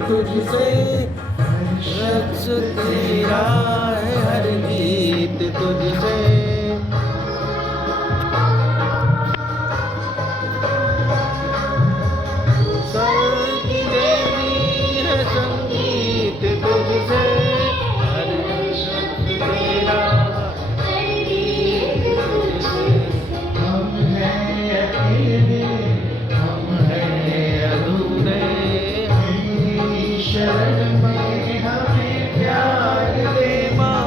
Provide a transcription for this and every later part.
तुझसे, रक्स तेरा है हर गीत तुझसे। स्वर की देवी है संगीत तुझसे, हर रक्स तेरा हर गीत तुझसे। हम हैं अकेले, हम हैं अधूरे, तेरी शरण में हमें प्यार दे माँ।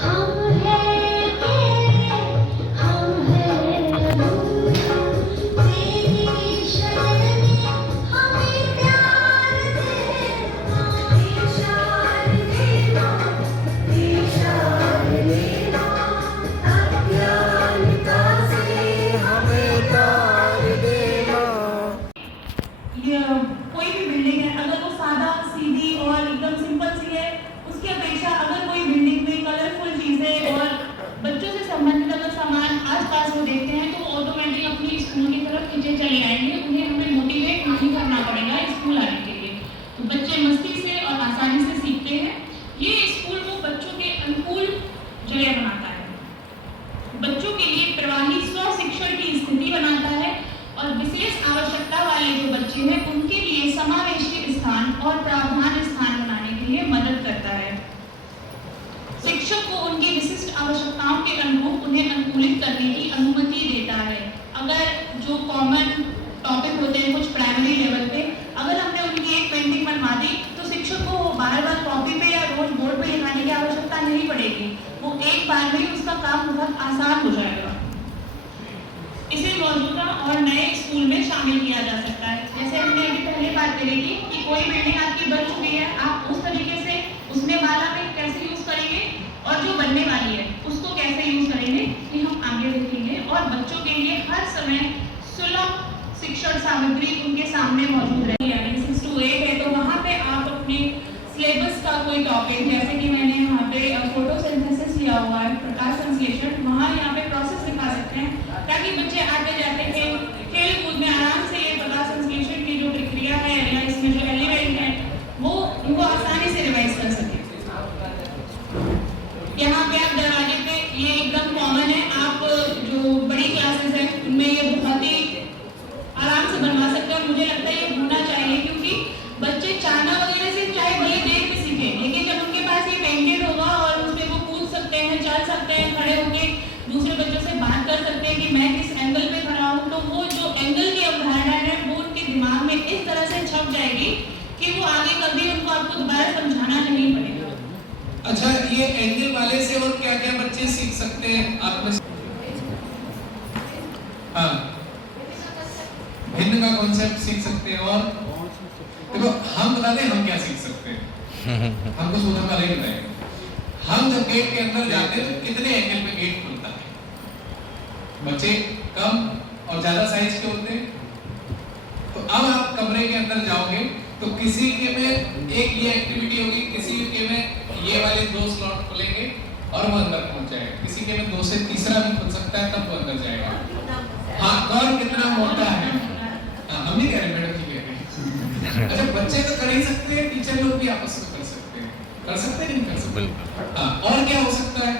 हम हैं तेरे, हम हैं अधूरे, तेरी शरण में हमें प्यार देना, इशार देना, इशार देना, अज्ञानता से हमें तार दे माँ। ये कोई भी बिल्डिंग है, अगर वो सादा सीधी और एकदम सिंपल सी है, उसकी अपेक्षा अगर कोई बिल्डिंग में कलरफुल चीजें और बच्चों से संबंधित अगर सामान आसपास वो देखते हैं तो ऑटोमेटिक अपनी स्कूल की तरफ पीछे चले आएंगे। उन्हें हमें मोटिवेट नहीं करना पड़ेगा स्कूल आने के लिए, तो बच्चे मस्ती से और आसानी से सीखते हैं। ये स्कूल वो बच्चों के अनुकूल जगह बनाता है, बच्चों के लिए प्रवाही स्व शिक्षण की स्थिति बनाता है और विशेष आवश्यकता वाले जो बच्चे हैं उनके लिए समावेशी स्थान और प्रावधान स्थान बनाने के लिए मदद करता है। शिक्षक को उनकी विशिष्ट आवश्यकताओं के अनुरूप उन्हें अनुकूलित करने की अनुमति देता है। अगर जो कॉमन टॉपिक होते हैं कुछ प्राइमरी लेवल पे, अगर हमने उनकी एक पेंटिंग बनवा दी तो शिक्षक को बार बार कॉपी पे या रोज बोर्ड पे लिखाने की आवश्यकता नहीं पड़ेगी, वो एक बार में ही उसका काम बहुत आसान हो जाएगा। इसे मौजूदा और नए स्कूल में शामिल किया जा सकता है। जैसे हमने अभी पहले बात करी थी कि कोई बिल्डिंग आपकी बन चुकी है, आप उस तरीके से उसमें वाला में कैसे यूज करेंगे और जो बनने वाली है उसको कैसे यूज करेंगे, ये हम आगे देखेंगे। और बच्चों के लिए हर समय सुलभ शिक्षण सामग्री उनके सामने मौजूद रहेगी। यानी 6 to 8 है तो वहाँ पे आप अपने सिलेबस का कोई टॉपिक, जैसे कि मैंने यहाँ पे फोटोसिंथेसिस लिया हुआ है, प्रकाश संश्लेषण, वहाँ यहाँ पे प्रोसेस दिखा सकते हैं ताकि बच्चे आते जाते हैं खेल कूद में आराम से ये प्रकाश संश्लेषण की जो प्रक्रिया है या इसमें जो एलिमेंट है वो उनको आसानी से रिवाइज कर सके। यहाँ पे आप दरवाजे पे ये एकदम कॉमन है, आप जो बड़ी क्लासेस है उनमें ये बहुत ही आराम से बनवा सकते हैं। मुझे लगता है ये होना चाहिए क्योंकि बच्चे चाना वगैरह से चाहे भले देख के सीखें, लेकिन जब उनके पास ये पेंटेड होगा और उस पर वो कूद सकते हैं, चल सकते हैं, खड़े होके दूसरे बच्चों से बात कर सकते हैं कि मैं किस एंगल पे खड़ा हूँ, तो वो जो एंगल की अवधारणा है वो उनके दिमाग में इस तरह से छप जाएगी कि वो आगे कभी उनको आपको दोबारा समझाना नहीं पड़ेगा। अच्छा, ये एंगल वाले से और क्या क्या बच्चे सीख सकते हैं आप में? हाँ, भिन्न का कॉन्सेप्ट सीख सकते हैं। और देखो हम बता दें हम क्या सीख सकते हैं, हमको सुधा वाले बताएंगे। हम जब गेट के अंदर जाते हैं तो कितने एंगल पे गेट खुलता है? बच्चे कम और ज्यादा साइज के होते हैं। तो अब आप कमरे के अंदर जाओगे तो किसी के में एक ये एक्टिविटी होगी, किसी के में ये वाले 2 स्लॉट खुलेंगे और वो अंदर पहुंच जाएगा, किसी के में 2 से तीसरा भी खुल सकता है तब वो अंदर जाएगा। हाँ, कौन कितना मोटा है, हाँ, हम नहीं कह रहे, मैडम जी कह रहे हैं। अच्छा, बच्चे तो कर ही सकते हैं, टीचर लोग भी आपस में कर सकते हैं, कर सकते हैं, नहीं कर सकते? हाँ, और क्या हो सकता है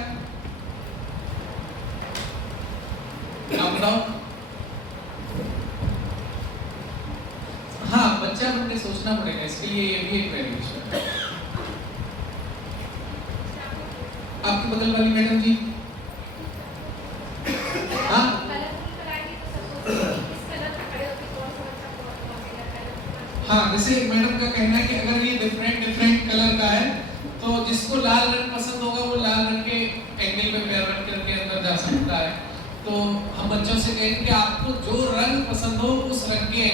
आप बताओ? हाँ, बच्चा बन के सोचना पड़ेगा, इसके लिए ये भी एक वेरिएशन है। आपके बगल वाली मैडम जी, हाँ, हाँ, जैसे मैडम का कहना है कि अगर ये डिफरेंट डिफरेंट कलर का है तो जिसको लाल रंग पसंद होगा वो लाल रंग के एंगल पे पैर रख करके अंदर जा सकता है। तो हम बच्चों से कहेंगे कि आपको जो रंग पसंद हो उस रंग के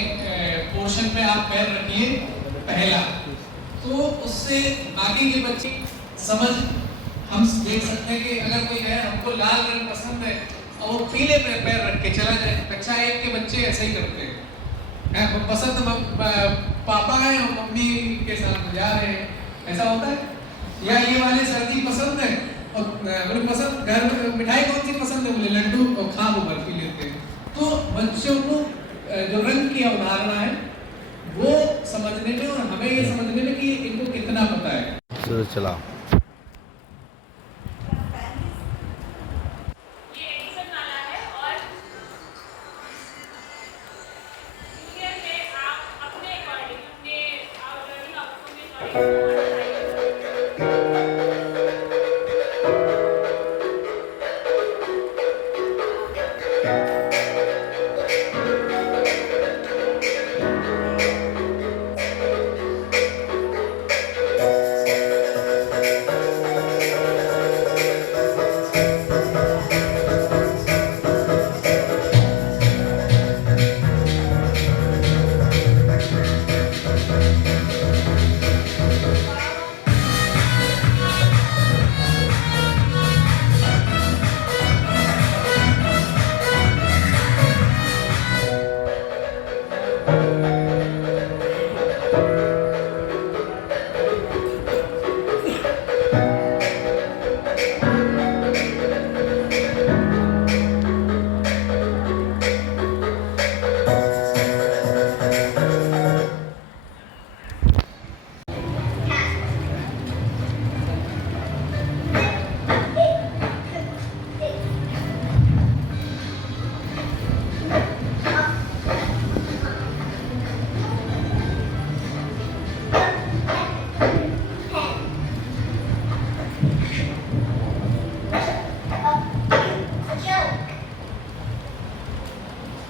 पोर्शन पे आप पैर रखिए पहला, तो उससे बाकी के बच्चे समझ हम देख सकते हैं कि अगर कोई है हमको लाल रंग पसंद है और वो पीले पे पैर रख के चला जाए। कक्षा 1 के बच्चे ऐसे ही करते हैं, पसंद पापा है और मम्मी के साथ जा रहे हैं, ऐसा होता है। या ये वाले सर्दी पसंद है और मेरे पसंद घर में मिठाई कौन सी पसंद है, बोले लड्डू, और खा वो बर्फी लेते हैं। तो बच्चों को जो रंग की अवधारणा है वो समझने में और हमें ये समझने में कि इनको कितना पता है। चला ये एडिशन वाला है और जूनियर में आप अपने अकॉर्डिंग अपने लर्निंग आउटपुट के अकॉर्डिंग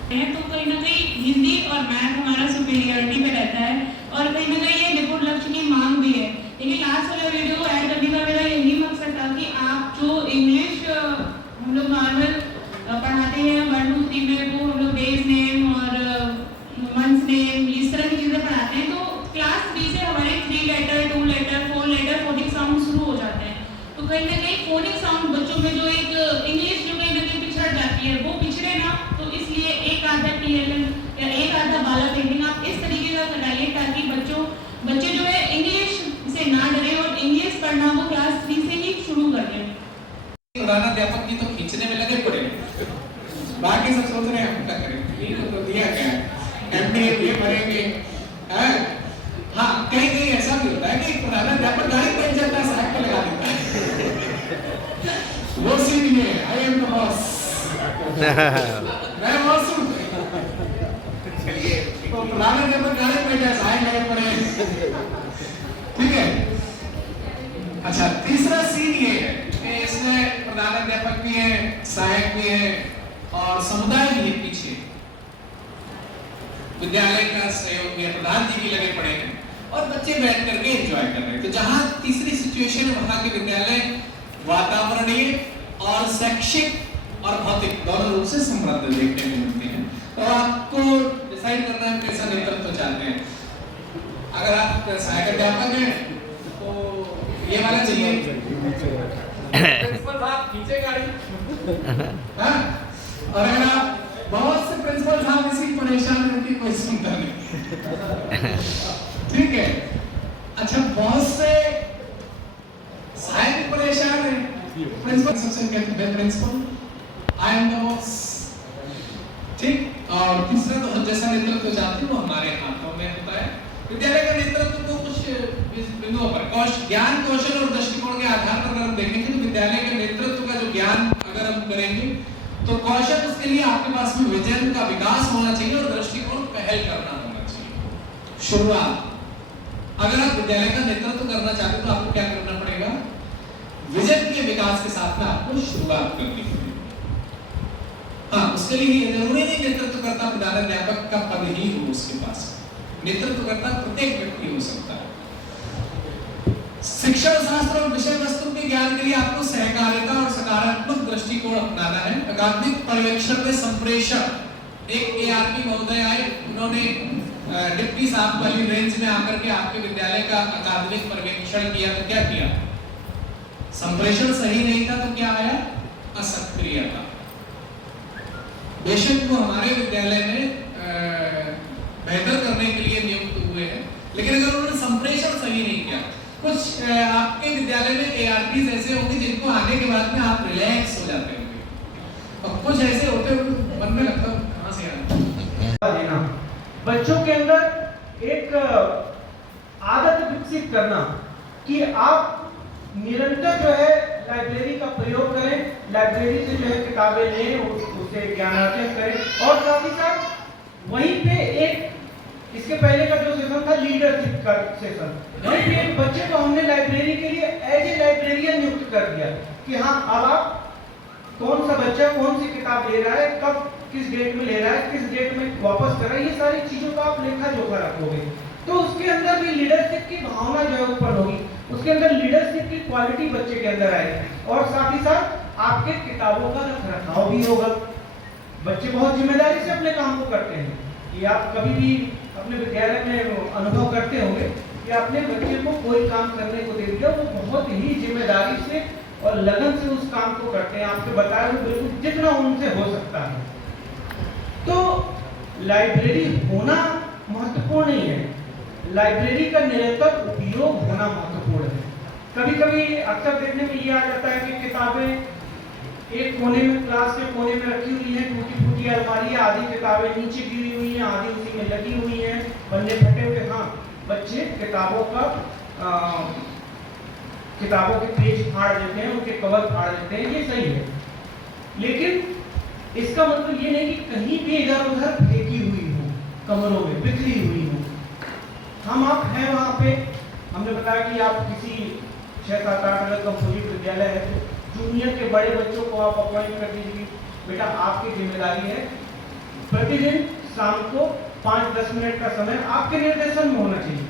हैं तो कहीं ना कहीं हिंदी और मैथ हमारा सुपीरियरिटी में रहता है और कहीं ना कहीं ये निपुण लक्ष्य की मांग भी है। लेकिन लास्ट वाला वीडियो को ऐड करने का मेरा यही मकसद था कि आप जो इंग्लिश हम लोग नॉर्मल पढ़ाते हैं 1 2 3 में वो हम लोग डेज नेम और मंथ्स नेम इस तरह की चीज़ें पढ़ाते हैं, तो क्लास 3 से हमारे 3 letter 2 letter 4 letter phonic sound शुरू हो जाते हैं। तो कहीं ना कहीं फोनिक साउंड बच्चों में जो एक इंग्लिश जो कहीं ना कहीं पिछड़ जाती है वो पिछड़े ना, तो इसलिए एक आधा TLM या एक आधा बाला पेंटिंग आप इस तरीके का कराइए ताकि बच्चे जो है इंग्लिश से ना डरे और इंग्लिश पढ़ना वो क्लास 3 से ही शुरू कर दें। पुराना अध्यापक की तो खींचने में लगे पड़े, बाकी सब सोच रहे हैं हम क्या करें, ये तो दिया गया है MBA ये भरेंगे। हाँ कहीं कहीं ऐसा भी होता है कि पुराना अध्यापक गाड़ी पहन जाता है, साइड पे लगा देता है, वो सीन ये आई एम द बॉस, मैं बॉस हूँ। चलिए तो पुराना अध्यापक गाड़ी पहन जाए, साइड लगे पड़े, ठीक है। अच्छा तीसरा सीन ये है कि इसमें प्रधान अध्यापक भी है, सहायक भी है और समुदाय भी है पीछे, विद्यालय का सहयोग में प्रधान जी भी लगे पड़े हैं और बच्चे बैठ करके एंजॉय कर रहे हैं। तो जहां तीसरी सिचुएशन है वहां के विद्यालय वातावरणीय और शैक्षिक और भौतिक दोनों रूप से समृद्ध देखने को मिलते हैं। तो आपको डिसाइड करना है कैसा नेतृत्व चाहते हैं। अगर आप सहायक अध्यापक हैं तो ये वाला चाहिए, प्रिंसिपल साहब खींचे गाड़ी, हाँ? और अगर आप बहुत से प्रिंसिपल साहब इसी परेशान है कि कोई सुनता नहीं, ठीक है। अच्छा बहुत से सहायक परेशान है, प्रिंसिपल सबसे कहते हैं principal I am the boss, ठीक। और तीसरा तो जैसा नेतृत्व चाहते हैं वो हमारे हाथों में होता है। विद्यालय का नेतृत्व को कुछ बिंदुओं पर ज्ञान कौशल और दृष्टिकोण के आधार पर अगर हम देखेंगे तो विद्यालय के नेतृत्व का जो ज्ञान अगर हम करेंगे तो कौशल उसके लिए आपके पास में विजन का विकास होना चाहिए और दृष्टिकोण पहल करना होना चाहिए। शुरुआत अगर आप विद्यालय का नेतृत्व करना चाहते तो आपको क्या करना पड़ेगा, विजन के विकास के साथ में आपको शुरुआत करनी होगी। हाँ उसके लिए जरूरी नहीं नेतृत्व करता प्रधान अध्यापक का पद ही हो उसके पास, नेतृत्व करता प्रत्येक व्यक्ति हो सकता है। शिक्षण शास्त्र और विषय वस्तु के ज्ञान के लिए आपको सहकारिता और सकारात्मक दृष्टिकोण अपनाना है। अकादमिक पर्यवेक्षण में संप्रेषण, एक ARP महोदय आए, उन्होंने डिप्टी साहब वाली रेंज में आकर के आपके विद्यालय का अकादमिक पर्यवेक्षण किया तो क्या किया, संप्रेषण सही नहीं था तो क्या आया, असक्रियता। बेशक वो हमारे विद्यालय में बेहतर करने के लिए नियुक्त हुए हैं, लेकिन अगर उन्होंने संप्रेषण सही नहीं किया, कुछ आपके विद्यालय में ARPs ऐसे होंगे जिनको आने के बाद में आप रिलैक्स हो जाते होंगे और कुछ ऐसे होते हैं मन में लगता है कहां से आया। बच्चों के अंदर एक आदत विकसित करना कि आप निरंतर जो है लाइब्रेरी का प्रयोग करें, लाइब्रेरी से जो है किताबें लें, उससे ज्ञानार्जन करें। और साथ ही साथ वहीं पे एक इसके पहले का जो सेशन था लीडरशिप का सेशन, वहीं पे एक बच्चे को हमने लाइब्रेरी के लिए एज ए लाइब्रेरियन नियुक्त कर दिया कि हाँ अब आप कौन सा बच्चा कौन सी किताब ले रहा है, कब किस डेट में ले रहा है, किस डेट में वापस कर रहा है, ये सारी चीजों का आप लेखा जोखा रखोगे तो उसके अंदर भी लीडरशिप की भावना जो है उत्पन्न होगी, उसके अंदर लीडरशिप की क्वालिटी बच्चे के अंदर आएगी और साथ ही साथ आपके किताबों का रखरखाव भी होगा। बच्चे बहुत जिम्मेदारी से अपने काम को करते हैं। कि आप कभी भी अपने विद्यालय में अनुभव करते होंगे कि आपने बच्चे को कोई काम करने को दे दिया, वो बहुत ही जिम्मेदारी से और लगन से उस काम को करते हैं, आपके बताए हुए बिल्कुल जितना उनसे हो सकता है। तो लाइब्रेरी होना महत्वपूर्ण नहीं है, लाइब्रेरी का निरंतर उपयोग होना महत्वपूर्ण है। कभी कभी अक्सर देखने में ये आ जाता है कि किताबें एक कोने में, क्लास के कोने में रखी हुई हैं, टूटी फूटी अलमारी है, आधी किताबें नीचे गिरी हुई हैं, आधी उसी में लगी हुई हैं, पन्ने फटे हुए। हाँ, बच्चे किताबों के पेज फाड़ देते हैं, उनके कवर फाड़ देते हैं, ये सही है, लेकिन इसका मतलब ये नहीं कि कहीं भी इधर उधर फेंकी हुई हो, कमरों में बिखरी हुई हो। हम आप हैं वहाँ पे, हमने बताया कि आप किसी 6-7-8 अगर कंपोजिट विद्यालय है तो जूनियर के बड़े बच्चों को आप अपॉइंट कर दीजिए। बेटा आपकी जिम्मेदारी है प्रतिदिन शाम को 5-10 मिनट का समय आपके निर्देशन में होना चाहिए,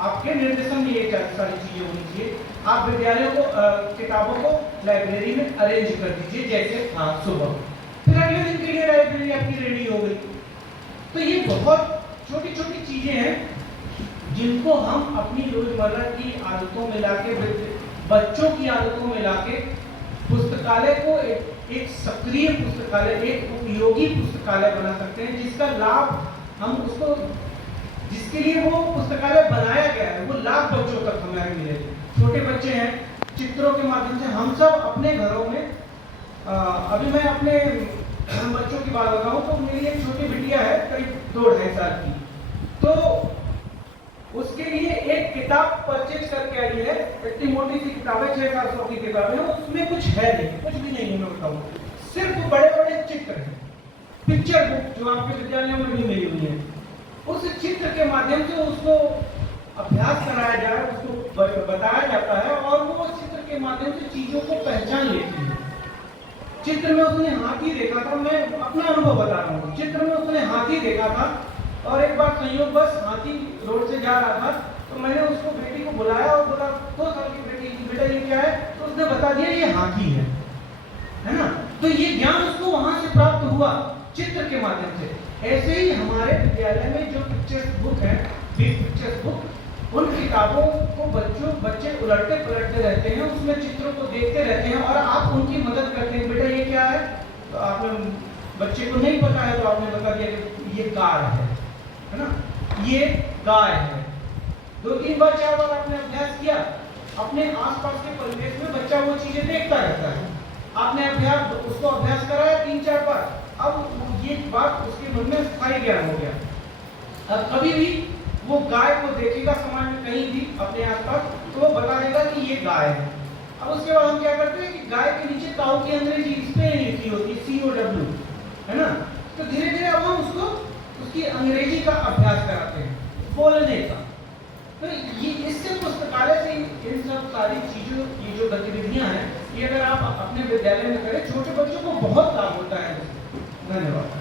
आपके निर्देशन में ये सारी चीजें होनी चाहिए। आप विद्यालयों को किताबों को लाइब्रेरी में अरेंज कर दीजिए, जैसे सुबह, फिर अगले दिन के लिए लाइब्रेरी आपकी रेडी हो गई। तो ये बहुत छोटी छोटी चीजें हैं जिनको हम अपनी रोजमर्रा की आदतों में लाके, बच्चों की आदतों में लाके पुस्तकालय को एक सक्रिय पुस्तकालय, एक उपयोगी पुस्तकालय बना सकते हैं, जिसका लाभ हम उसको, जिसके लिए वो पुस्तकालय बनाया गया है, वो लाभ बच्चों तक हमें मिले। छोटे बच्चे हैं, चित्रों के माध्यम से हम सब अपने घरों में, अभी मैं अपने बच्चों की बात बताऊं तो मेरी एक छोटी बिटिया है करीब 2-2.5 साल की, तो उसके लिए एक किताब परचेज करके आई है, इतनी मोटी सी किताब है, 600-700 की किताब है, उसमें कुछ है नहीं, कुछ भी नहीं है, मैं बताऊं, सिर्फ बड़े बड़े चित्र हैं, पिक्चर बुक जो आपके विद्यालयों में भी मिली हुई है, उस चित्र के माध्यम से उसको अभ्यास कराया जाए, उसको बताया जाता है और वो चित्र के माध्यम से चीजों को पहचान लेती है। चित्र में उसने हाथी देखा था, मैं अपना अनुभव बता रहा हूँ, चित्र में उसने हाथी देखा था और एक बार संयोगवश हाथी रोड से जा रहा था, तो मैंने उसको बेटी को बुलाया और बोला 2 साल की बेटी, बेटा ये क्या है, तो उसने बता दिया ये हाथी है ना। तो ये ज्ञान उसको वहां से प्राप्त हुआ चित्र के माध्यम से। ऐसे ही हमारे विद्यालय में जो पिक्चर्स बुक है, बिग पिक्चर्स बुक, उन किताबों को बच्चे उलटते पलटते रहते हैं, उसमें चित्रों को देखते रहते हैं और आप उनकी मदद करते हैं, बेटा ये क्या है, तो आपने, बच्चे को नहीं पता है तो आपने बता दिया कि ये कार है ना, ये गाय है। 2-3 बार 4 बार आपने अभ्यास किया, अपने आसपास के परिवेश में बच्चा वो चीजें देखता रहता है, आपने उसको अभ्यास कराया 3-4 बार, अब ये बात उसके मन में स्थायी ज्ञान हो गया। अब कभी भी वो गाय को देखेगा समाज में कहीं भी अपने आसपास, तो वो बता देगा कि ये गाय है। अब उसके बाद हम क्या करते हैं कि गाय के नीचे काऊ की अंग्रेजी स्पेलिंग लिखी होती है, COW, है ना। तो धीरे धीरे अब हम उसको उसकी अंग्रेजी का अभ्यास कराते हैं, बोलने का। तो ये इससे पुस्तकालय से इन सब सारी चीजों, ये जो गतिविधियां हैं, ये अगर आप अपने विद्यालय में करें, छोटे बच्चों को बहुत लाभ होता है। धन्यवाद।